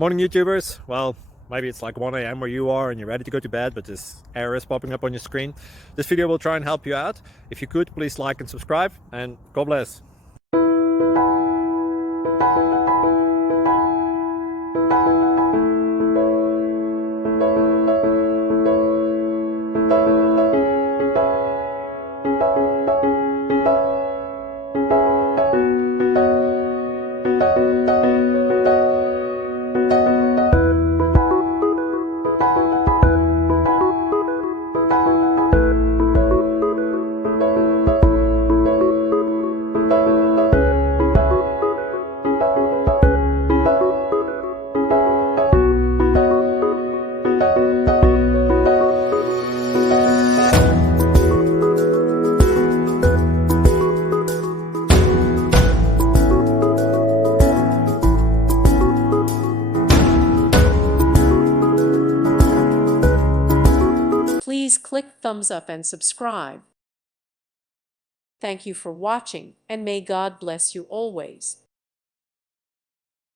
Morning YouTubers. Well, maybe it's like 1 a.m. where you are and you're ready to go to bed, but this error is popping up on your screen. This video will try and help you out. If you could, please like and subscribe, and God bless. Please click thumbs up and subscribe. Thank you for watching, and may God bless you always.